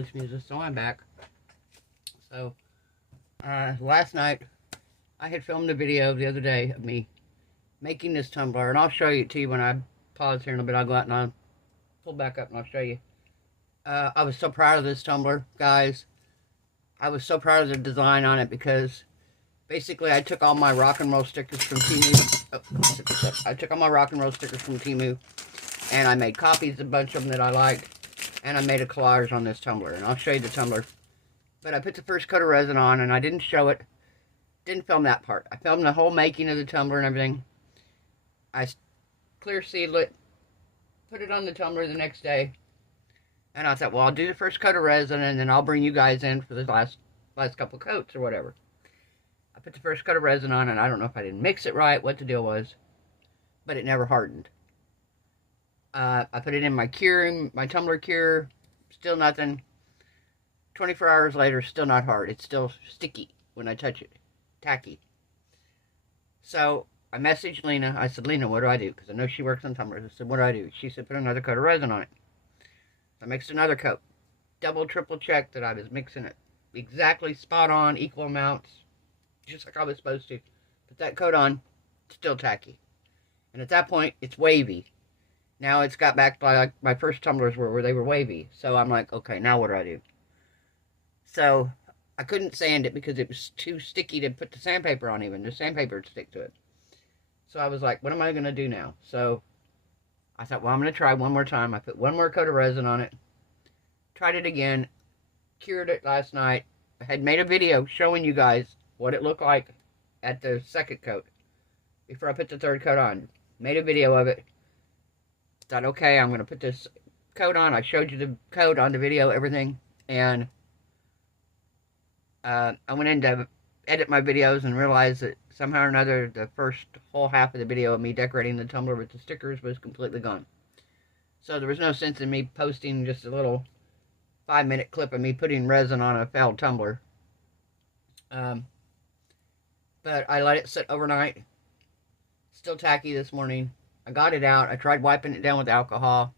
this music, so I'm back. So, last night, I had filmed a video the other day of me making this tumbler, and I'll show you to you when I pause here in a bit. I'll go out and I'll pull back up and I'll show you. I was so proud of this tumbler, guys. I was so proud of the design on it because basically I took all my rock and roll stickers from Temu. I took all my rock and roll stickers from Temu, and I made copies of a bunch of them that I liked, and I made a collage on this tumbler, and I'll show you the tumbler. But I put the first coat of resin on, and I didn't show it. Didn't film that part. I filmed the whole making of the tumbler and everything. I clear sealed it, put it on the tumbler the next day, and I thought, well, I'll do the first coat of resin, and then I'll bring you guys in for the last couple coats or whatever. I put the first coat of resin on, and I don't know if I didn't mix it right, what the deal was, but it never hardened. I put it in my tumbler cure, still nothing. 24 hours later, still not hard. It's still sticky when I touch it. Tacky. So, I messaged Lena. I said, Lena, what do I do? Because I know she works on tumblers. I said, what do I do? She said, put another coat of resin on it. So I mixed another coat. Double, triple checked that I was mixing it exactly spot on, equal amounts, just like I was supposed to. Put that coat on, still tacky. And at that point, it's wavy. Now it's got back by like my first tumblers were where they were wavy. So I'm like, okay, now what do I do? So I couldn't sand it because it was too sticky to put the sandpaper on even. The sandpaper would stick to it. So I was like, what am I going to do now? So I thought, well, I'm going to try one more time. I put one more coat of resin on it. Tried it again. Cured it last night. I had made a video showing you guys what it looked like at the second coat before I put the third coat on. Made a video of it. Thought, okay, I'm going to put this coat on. I showed you the coat on the video, everything. And I went in to edit my videos and realized that somehow or another the first whole half of the video of me decorating the tumbler with the stickers was completely gone. So there was no sense in me posting just a little 5-minute clip of me putting resin on a failed tumbler. But I let it sit overnight. Still tacky this morning. I got it out. I tried wiping it down with alcohol.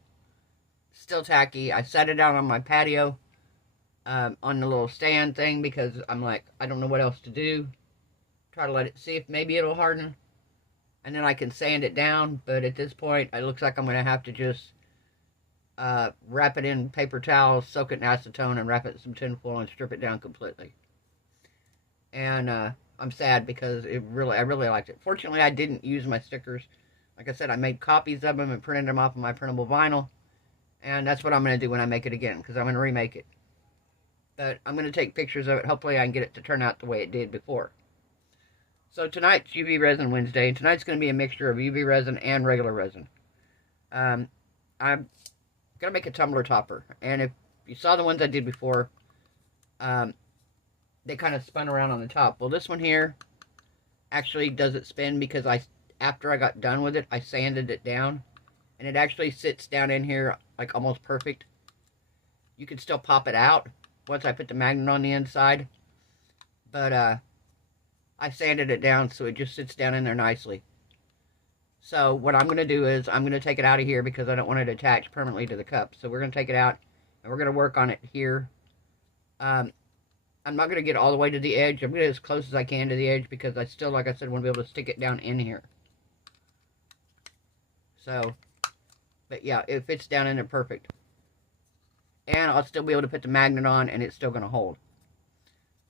Still tacky. I set it out on my patio. On the little stand thing because I'm like, I don't know what else to do. Try to let it see if maybe it'll harden. And then I can sand it down. But at this point, it looks like I'm going to have to just wrap it in paper towels, soak it in acetone, and wrap it in some tin foil and strip it down completely. And I'm sad because I really liked it. Fortunately, I didn't use my stickers. Like I said, I made copies of them and printed them off of my printable vinyl. And that's what I'm going to do when I make it again, because I'm going to remake it. But I'm going to take pictures of it. Hopefully I can get it to turn out the way it did before. So tonight's UV Resin Wednesday. And tonight's going to be a mixture of UV resin and regular resin. I'm going to make a tumbler topper. And if you saw the ones I did before, they kind of spun around on the top. Well, this one here actually doesn't spin because after I got done with it, I sanded it down. And it actually sits down in here like almost perfect. You can still pop it out once I put the magnet on the inside. But I sanded it down so it just sits down in there nicely. So what I'm going to do is I'm going to take it out of here because I don't want it attached permanently to the cup. So we're going to take it out and we're going to work on it here. I'm not going to get all the way to the edge. I'm going to get as close as I can to the edge because I still, like I said, want to be able to stick it down in here. So, but yeah, it fits down in there perfect. And I'll still be able to put the magnet on and it's still going to hold.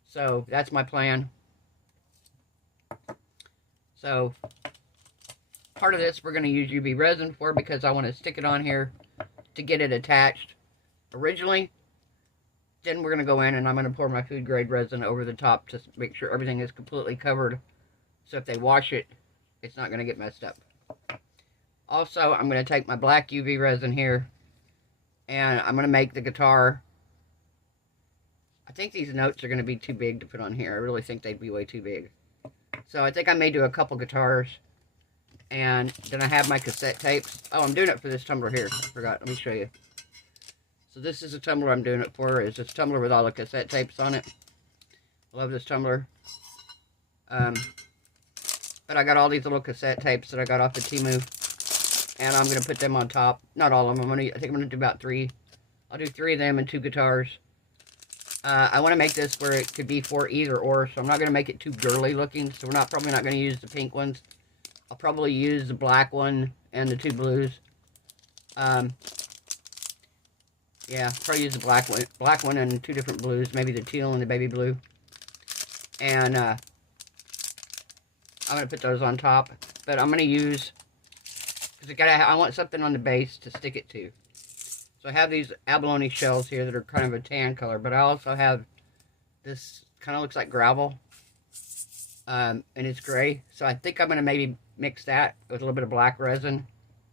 So that's my plan. So part of this we're going to use UV resin for because I want to stick it on here to get it attached originally. Then we're going to go in and I'm going to pour my food grade resin over the top to make sure everything is completely covered. So if they wash it, it's not going to get messed up. Also, I'm going to take my black UV resin here and I'm going to make the guitar. I think these notes are going to be too big to put on here. I really think they'd be way too big. So I think I may do a couple guitars. And then I have my cassette tapes. Oh, I'm doing it for this tumbler here. I forgot. Let me show you. So this is a tumbler I'm doing it for. It's this tumbler with all the cassette tapes on it. Love this tumbler. But I got all these little cassette tapes that I got off the Temu. And I'm going to put them on top. Not all of them. I think I'm going to do about 3. I'll do 3 of them and 2 guitars. I want to make this where it could be for either or, so I'm not going to make it too girly looking, so we're probably not going to use the pink ones. I'll probably use the black one and the 2 blues. Yeah, probably use the black one and 2 different blues, maybe the teal and the baby blue. And I'm going to put those on top, but I'm going to use, because I want something on the base to stick it to. So I have these abalone shells here that are kind of a tan color, but I also have this kind of looks like gravel, and it's gray. So I think I'm going to maybe mix that with a little bit of black resin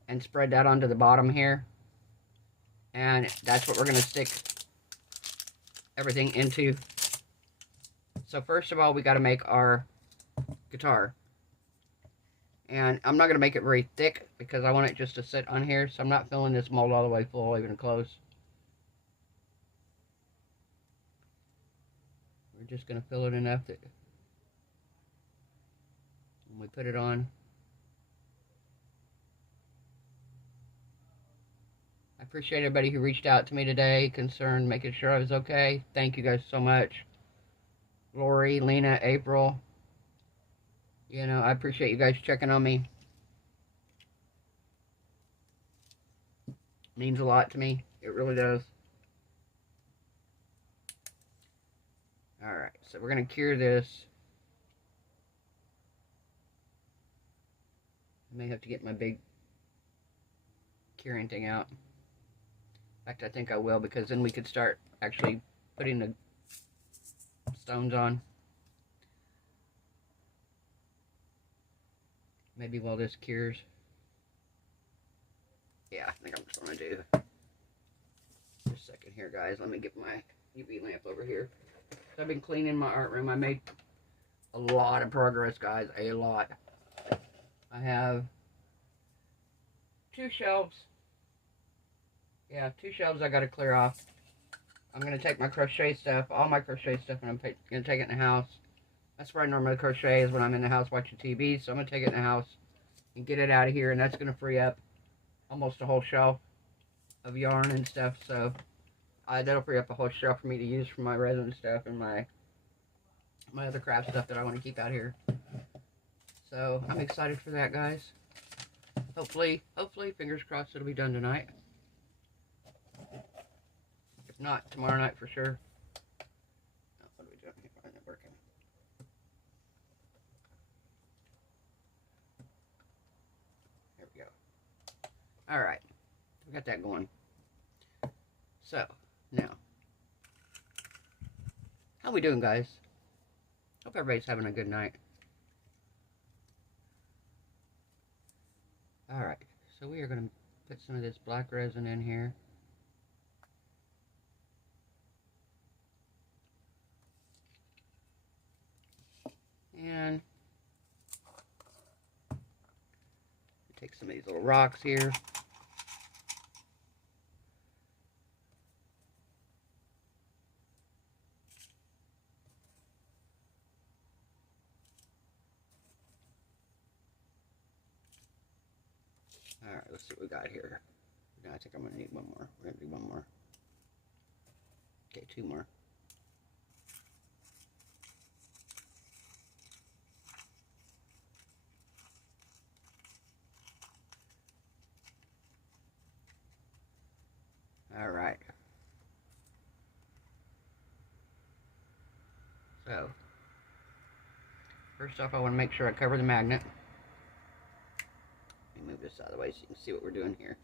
and spread that onto the bottom here. And that's what we're going to stick everything into. So first of all, we got to make our guitar. And I'm not going to make it very thick because I want it just to sit on here. So I'm not filling this mold all the way full, even close. We're just going to fill it enough that when we put it on. I appreciate everybody who reached out to me today, concerned, making sure I was okay. Thank you guys so much. Lori, Lena, April. You know, I appreciate you guys checking on me. It means a lot to me. It really does. Alright, so we're going to cure this. I may have to get my big curing thing out. In fact, I think I will, because then we could start actually putting the stones on. Maybe while this cures. Yeah, I think I'm just going to do. Just a second here, guys. Let me get my UV lamp over here. So I've been cleaning my art room. I made a lot of progress, guys. A lot. I have 2 shelves. Yeah, 2 shelves I got to clear off. I'm going to take my crochet stuff, all my crochet stuff, and I'm going to take it in the house. That's where I normally crochet, is when I'm in the house watching TV. So I'm going to take it in the house and get it out of here. And that's going to free up almost a whole shelf of yarn and stuff. So that'll free up a whole shelf for me to use for my resin stuff and my other craft stuff that I want to keep out here. So I'm excited for that, guys. Hopefully, fingers crossed, it'll be done tonight. If not, tomorrow night for sure. Oh, what are we doing here? Why isn't it working? There we go. Alright. We got that going. So, now. How we doing, guys? Hope everybody's having a good night. Alright. So we are going to put some of this black resin in here. And take some of these little rocks here. Alright, let's see what we got here. No, I think I'm going to need one more. We're going to do one more. Okay, 2 more. Alright. So, first off, I want to make sure I cover the magnet. Let me move this out of the way so you can see what we're doing here.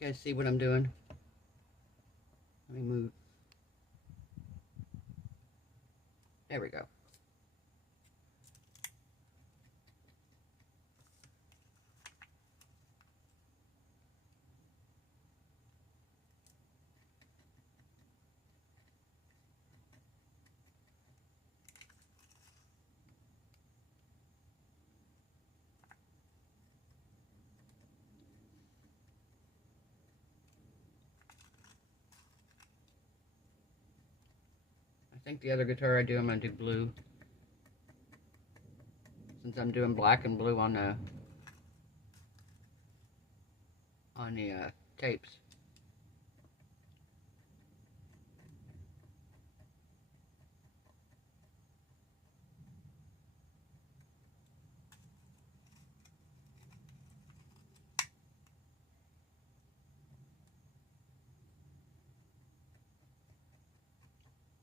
You guys see what I'm doing? Let me move. There we go. I think the other guitar I'm going to do blue. Since I'm doing black and blue on the tapes.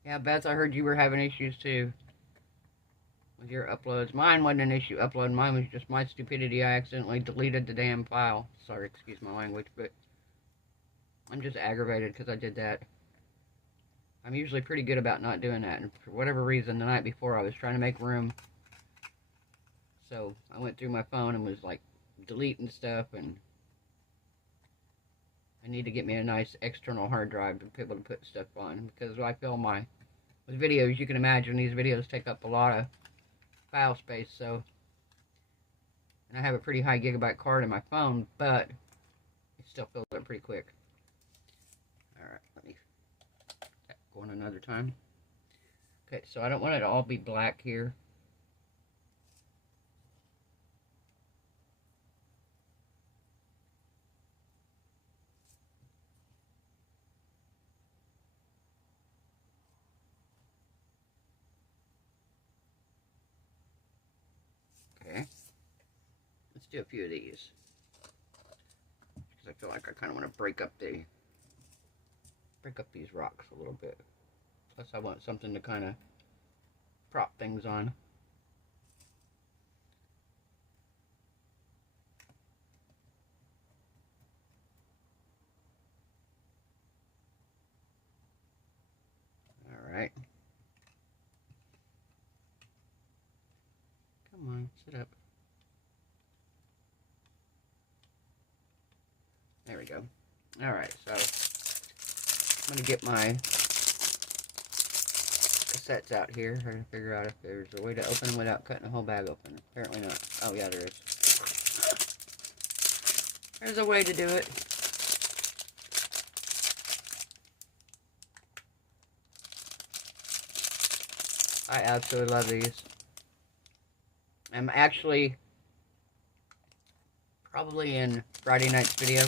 Yeah, Beth, I heard you were having issues too with your uploads. Mine wasn't an issue uploading. Mine was just my stupidity. I accidentally deleted the damn file. Sorry, excuse my language, but I'm just aggravated because I did that. I'm usually pretty good about not doing that, and for whatever reason, the night before I was trying to make room. So I went through my phone and was like deleting stuff, and I need to get me a nice external hard drive to be able to put stuff on, because I film with videos, you can imagine these videos take up a lot of file space. So, and I have a pretty high gigabyte card in my phone, but it still fills up pretty quick. Alright, let me go on another time. Okay, so I don't want it to all be black here. Okay, let's do a few of these, because I feel like I kind of want to break up these rocks a little bit. Plus I want something to kind of prop things on. Alright. Come on, sit up. There we go. Alright, so I'm going to get my cassettes out here. I'm trying to figure out if there's a way to open them without cutting the whole bag open. Apparently not. Oh yeah, there is. There's a way to do it. I absolutely love these. I'm actually probably in Friday night's video.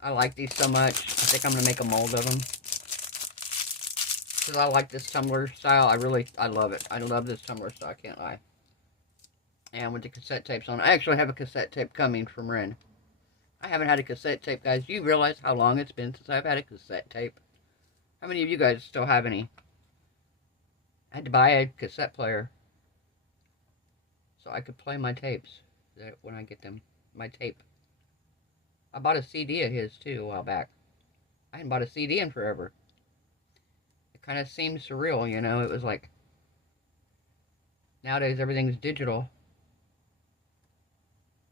I like these so much. I think I'm going to make a mold of them. Because I like this tumbler style. I love it. I love this tumbler style, I can't lie. And with the cassette tapes on. I actually have a cassette tape coming from Ren. I haven't had a cassette tape, guys. Do you realize how long it's been since I've had a cassette tape? How many of you guys still have any? I had to buy a cassette player so I could play my tapes when I get them. My tape. I bought a CD of his too a while back. I hadn't bought a CD in forever. It kind of seems surreal, you know. It was like, nowadays everything's digital.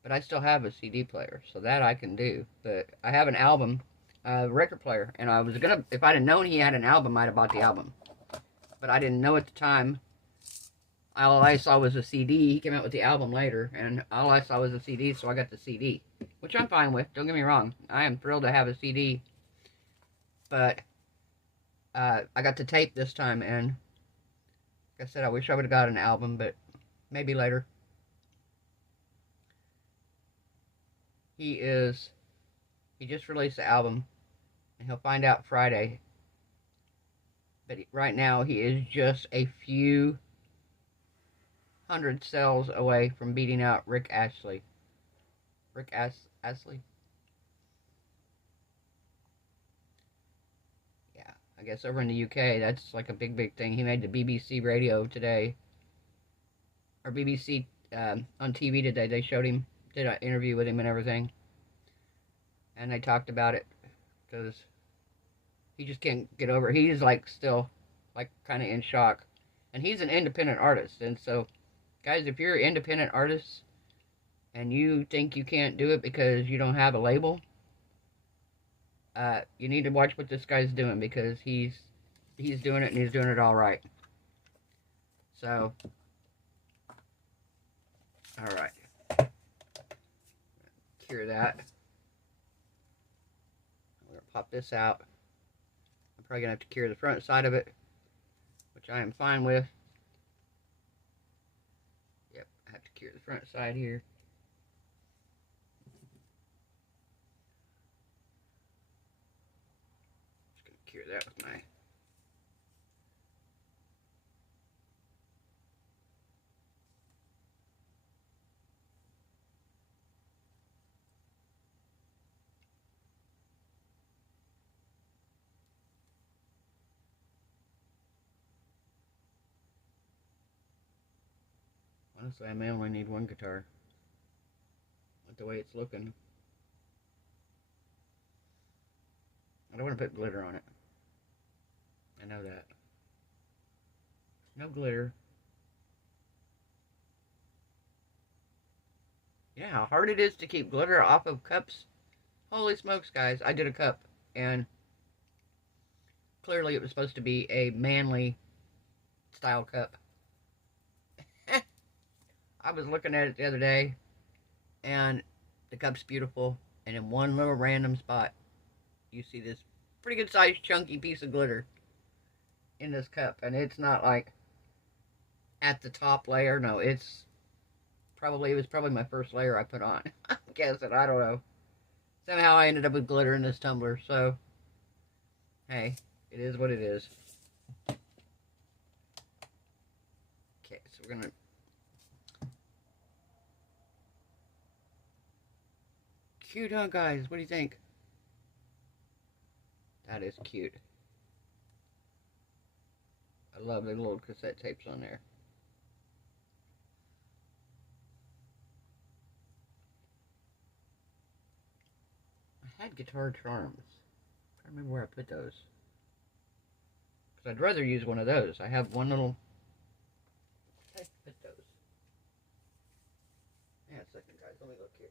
But I still have a CD player, so that I can do. But I have an album, record player, and I was gonna, if I'd have known he had an album, I'd have bought the album. But I didn't know at the time. All I saw was a CD. He came out with the album later, and all I saw was a CD, so I got the CD. Which I'm fine with, don't get me wrong. I am thrilled to have a CD. But I got the tape this time, and like I said, I wish I would have got an album, but maybe later. He just released the album, and he'll find out Friday. But right now, he is just a few hundred cells away from beating out Rick Astley. Rick Astley? Yeah, I guess over in the UK, that's like a big thing. He made the BBC radio today. Or BBC on TV today. They showed him, did an interview with him and everything. And they talked about it. Because he just can't get over it. He's like still like kind of in shock. And he's an independent artist. And so, guys, if you're independent artists and you think you can't do it because you don't have a label, you need to watch what this guy's doing, because he's doing it, and he's doing it all right. So, all right. Cure that. I'm going to pop this out. I'm probably going to have to cure the front side of it, which I am fine with. Yep, I have to cure the front side here. Just going to cure that with my... Honestly, I may only need one guitar. With the way it's looking. I don't want to put glitter on it. I know that. No glitter. You know how hard it is to keep glitter off of cups? Holy smokes, guys. I did a cup, and clearly it was supposed to be a manly style cup. I was looking at it the other day, and the cup's beautiful, and in one little random spot, you see this pretty good sized chunky piece of glitter in this cup, and it's not like at the top layer. No, it was probably my first layer I put on. I'm guessing, I don't know. Somehow I ended up with glitter in this tumbler, so hey, it is what it is. Okay, so we're gonna cute, huh, guys? What do you think? That is cute. I love the little cassette tapes on there. I had guitar charms. I can't remember where I put those. Because I'd rather use one of those. I have one little... I put those. Yeah, a second, guys. Let me look here.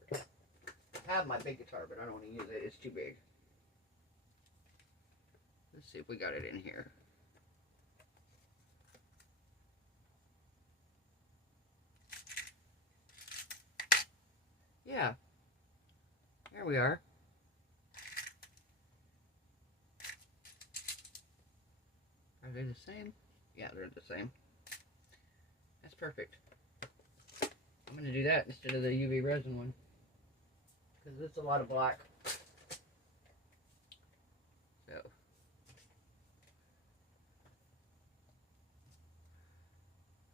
I have my big guitar, but I don't want to use it. It's too big. Let's see if we got it in here. Yeah. There we are. Are they the same? Yeah, they're the same. That's perfect. I'm going to do that instead of the UV resin one. Because it's a lot of black. So.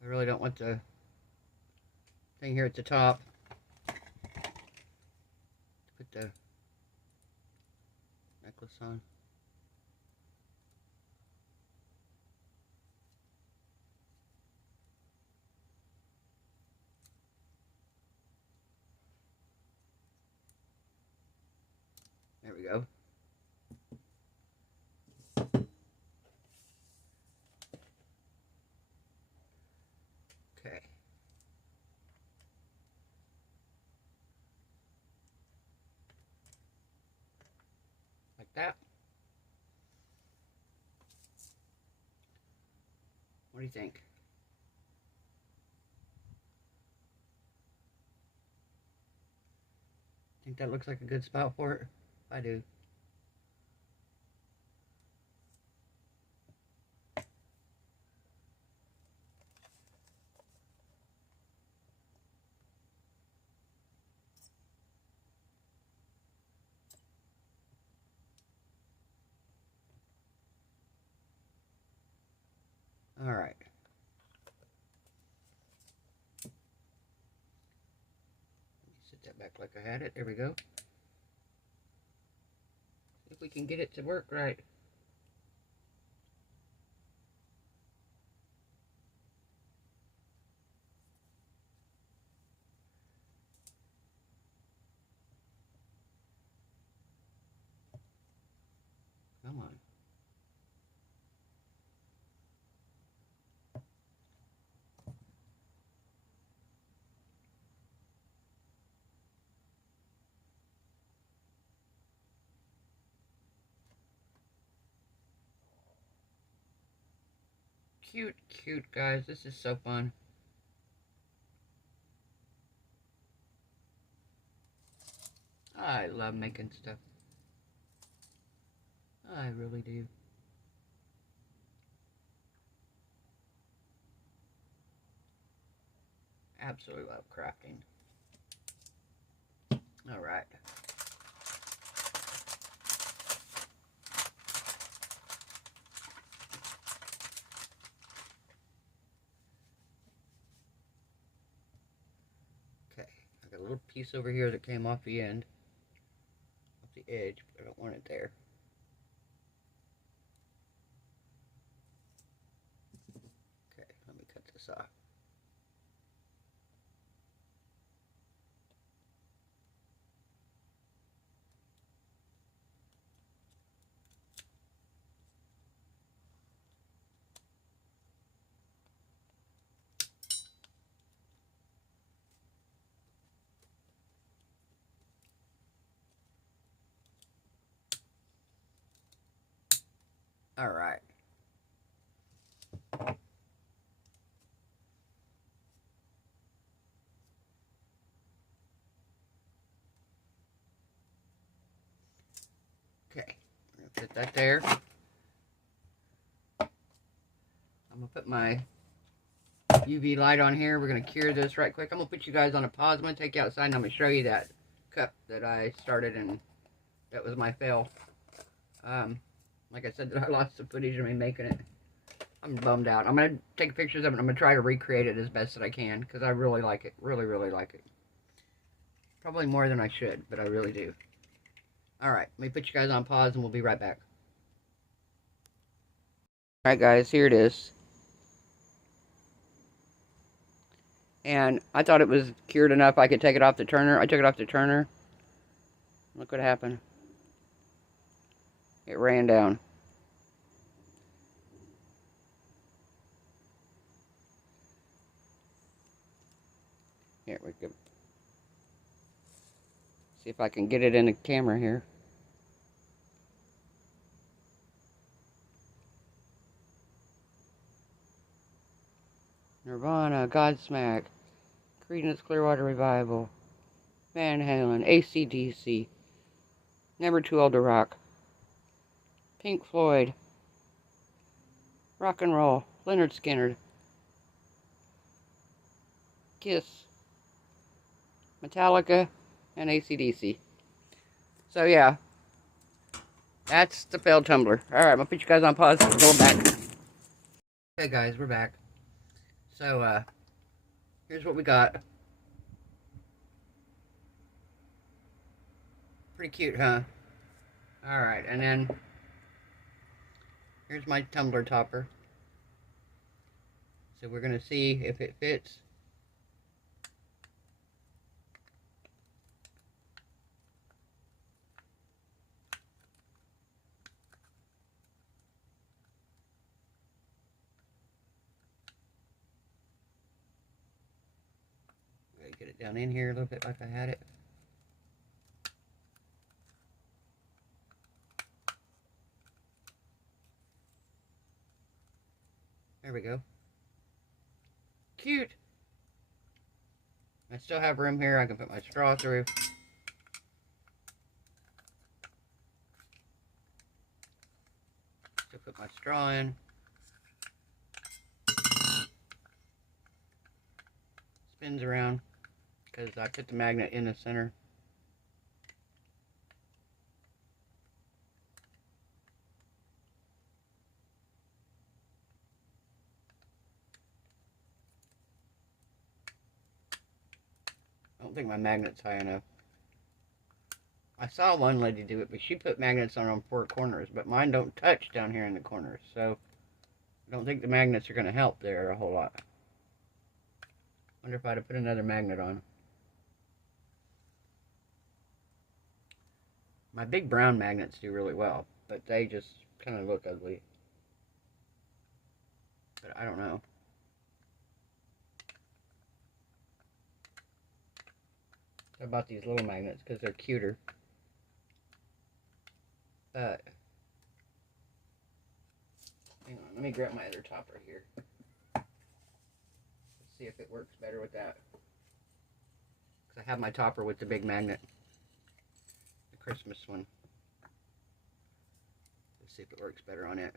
I really don't want the thing here at the top to put the necklace on. There we go. Okay. Like that. What do you think? Think that looks like a good spot for it? I do. All right. Set that back like I had it. There we go. See if we can get it to work right. Come on. Cute, cute, guys. This is so fun. I love making stuff. I really do. Absolutely love crafting. All right. Okay, I got a little piece over here that came off the end, off the edge, but I don't want it there. Okay, let me cut this off. All right. Okay, I'm gonna put that there. I'm gonna put my UV light on here. We're gonna cure this right quick. I'm gonna put you guys on a pause. I'm gonna take you outside and I'm gonna show you that cup that I started, and that was my fail. Like I said, that I lost the footage of me making it. I'm bummed out. I'm gonna take pictures of it. I'm gonna try to recreate it as best that I can because I really like it. Really, really like it. Probably more than I should, but I really do. Alright, let me put you guys on pause and we'll be right back. Alright guys, here it is. And I thought it was cured enough I could take it off the turner. I took it off the turner. Look what happened. It ran down. Here we go. See if I can get it in the camera here. Nirvana, Godsmack, Creedence Clearwater Revival, Van Halen, AC/DC, Never Too Old to Rock, Pink Floyd, Rock and Roll, Leonard Skinner, Kiss, Metallica, and AC/DC. So yeah, that's the failed tumbler. Alright, I'm gonna put you guys on pause and go back. Okay guys, we're back. So here's what we got. Pretty cute, huh? Alright, and then here's my tumbler topper. So we're gonna see if it fits. Get it down in here a little bit like I had it. There we go. Cute. I still have room here. I can put my straw through. Still put my straw in. Spins around because I put the magnet in the center. I don't think my magnet's high enough. I saw one lady do it, but she put magnets on 4 corners, but mine don't touch down here in the corners, so I don't think the magnets are going to help there a whole lot. Wonder if I'd have put another magnet on. My big brown magnets do really well, but they just kind of look ugly. But I don't know. How about these little magnets, because they're cuter. But hang on, let me grab my other topper here. Let's see if it works better with that. Because I have my topper with the big magnet. The Christmas one. Let's see if it works better on it.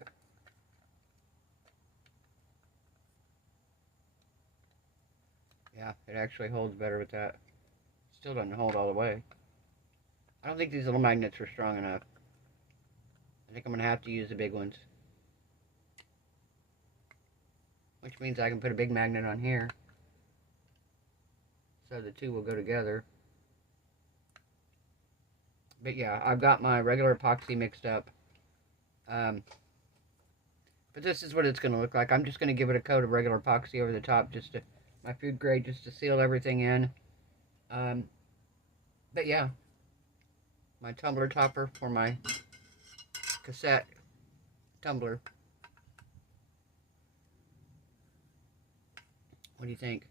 Yeah, it actually holds better with that. Still doesn't hold all the way. I don't think these little magnets are strong enough. I think I'm going to have to use the big ones. Which means I can put a big magnet on here. So the two will go together. But yeah, I've got my regular epoxy mixed up. But this is what it's going to look like. I'm just going to give it a coat of regular epoxy over the top. Just to, my food grade, just to seal everything in. But yeah. My tumbler topper for my cassette tumbler. What do you think?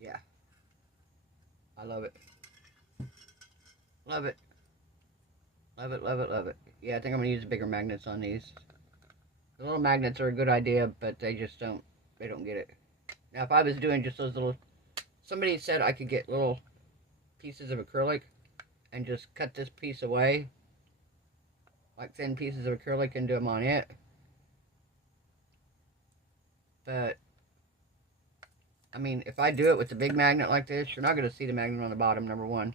Yeah. I love it. Love it. Love it, love it, love it. yeah, I think I'm going to use bigger magnets on these. The little magnets are a good idea, but they just don't get it. Now, if I was doing just those little, somebody said I could get little pieces of acrylic and just cut this piece away, like thin pieces of acrylic, and do them on it. But, I mean, if I do it with the big magnet like this, you're not going to see the magnet on the bottom, number one.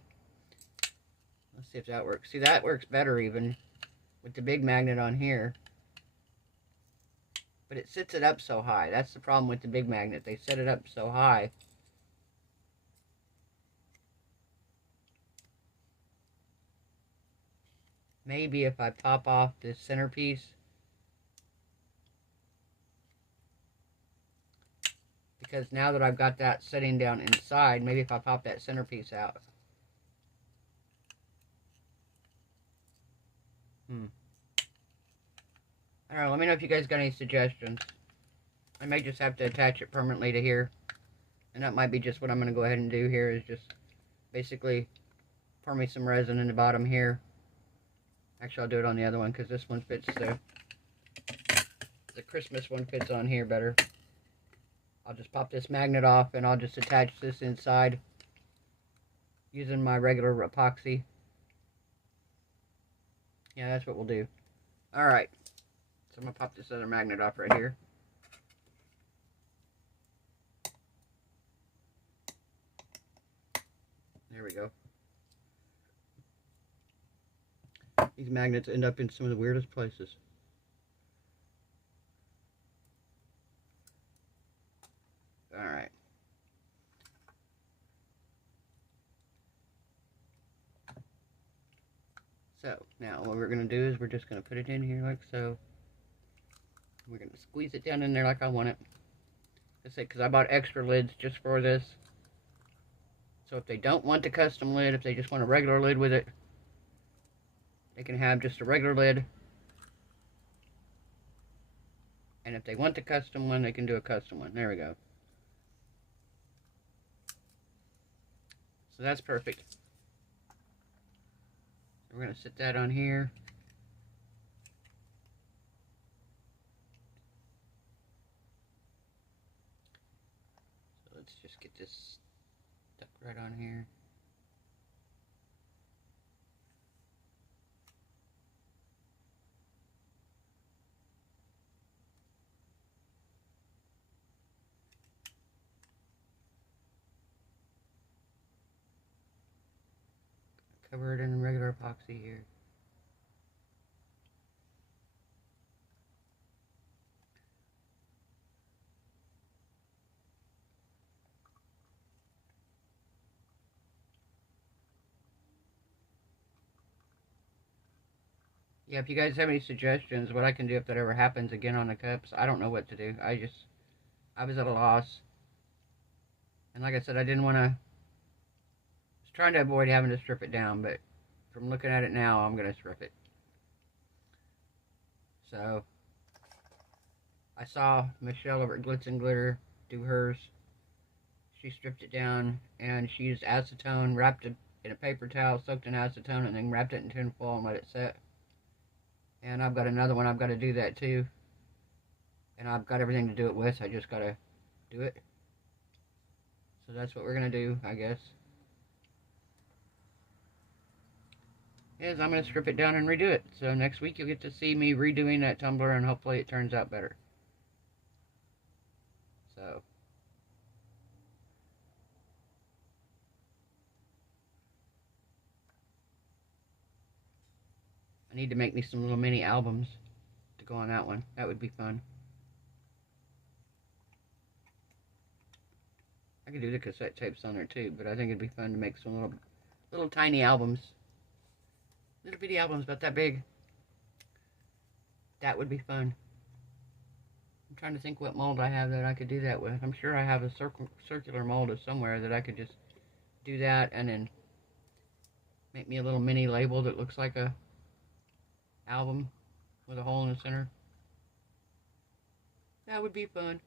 Let's see if that works. See, that works better even with the big magnet on here. But it sits it up so high. That's the problem with the big magnet. They set it up so high. Maybe if I pop off this centerpiece, because now that I've got that sitting down inside, maybe if I pop that centerpiece out. I don't know, let me know if you guys got any suggestions. I may just have to attach it permanently to here. And that might be just what I'm going to go ahead and do here, is just basically pour me some resin in the bottom here. Actually, I'll do it on the other one because this one fits the Christmas one fits on here better. I'll just pop this magnet off and I'll just attach this inside using my regular epoxy. Yeah, that's what we'll do. Alright. So I'm going to pop this other magnet off right here. There we go. These magnets end up in some of the weirdest places. Alright. So, now what we're going to do is we're just going to put it in here like so. We're going to squeeze it down in there like I want it. Because I bought extra lids just for this. So if they don't want the custom lid, if they just want a regular lid with it, they can have just a regular lid. And if they want the custom one, they can do a custom one. There we go. So that's perfect. We're going to sit that on here. So let's just get this stuck right on here. Cover it in regular epoxy here. Yeah, if you guys have any suggestions what I can do if that ever happens again on the cups, I don't know what to do. I was at a loss. And like I said, I didn't want to, I was trying to avoid having to strip it down, but from looking at it now, I'm going to strip it. So, I saw Michelle over at Glitz and Glitter do hers. She stripped it down, and she used acetone, wrapped it in a paper towel, soaked in acetone, and then wrapped it in tin foil and let it set. And I've got another one, I've got to do that too. And I've got everything to do it with, I just got to do it. So that's what we're going to do, I guess. Is I'm going to strip it down and redo it. So next week you'll get to see me redoing that tumbler, and hopefully it turns out better. So. I need to make me some little mini albums to go on that one. That would be fun. I could do the cassette tapes on there too, but I think it'd be fun to make some little tiny albums. Little bitty albums about that big. That would be fun. I'm trying to think what mold I have that I could do that with. I'm sure I have a circular mold somewhere that I could just do that and then make me a little mini label that looks like a album with a hole in the center. That would be fun.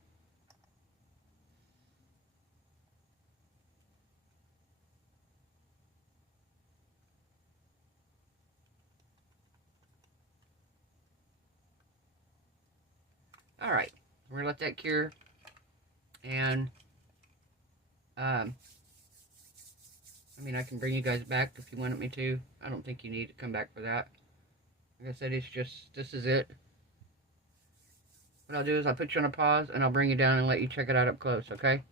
Alright, we're going to let that cure. And, I mean, I can bring you guys back if you wanted me to. I don't think you need to come back for that. Like I said, it's just, this is it. What I'll do is I'll put you on a pause, and I'll bring you down and let you check it out up close, okay?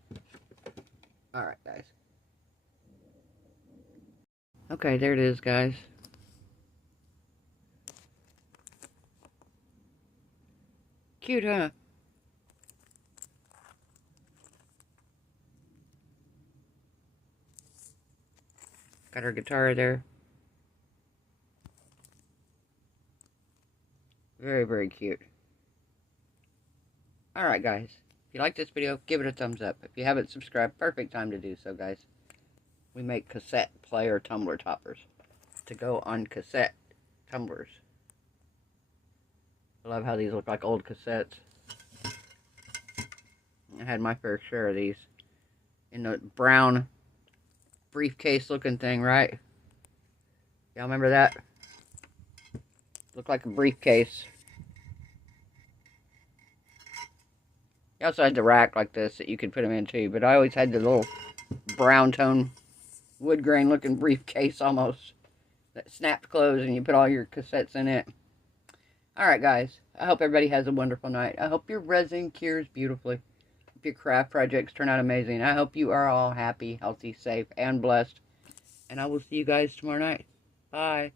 Alright, guys. Okay, there it is, guys. Cute, huh? Got her guitar there. Very, very cute. Alright, guys. If you like this video, give it a thumbs up. If you haven't subscribed, perfect time to do so, guys. We make cassette player tumbler toppers to go on cassette tumblers. I love how these look like old cassettes. I had my fair share of these in the brown briefcase looking thing, right? Y'all remember that? Looked like a briefcase. You also had the rack like this that you could put them in too, but I always had the little brown tone wood grain looking briefcase almost that snapped closed and you put all your cassettes in it. Alright guys, I hope everybody has a wonderful night. I hope your resin cures beautifully. I hope your craft projects turn out amazing. I hope you are all happy, healthy, safe, and blessed. And I will see you guys tomorrow night. Bye.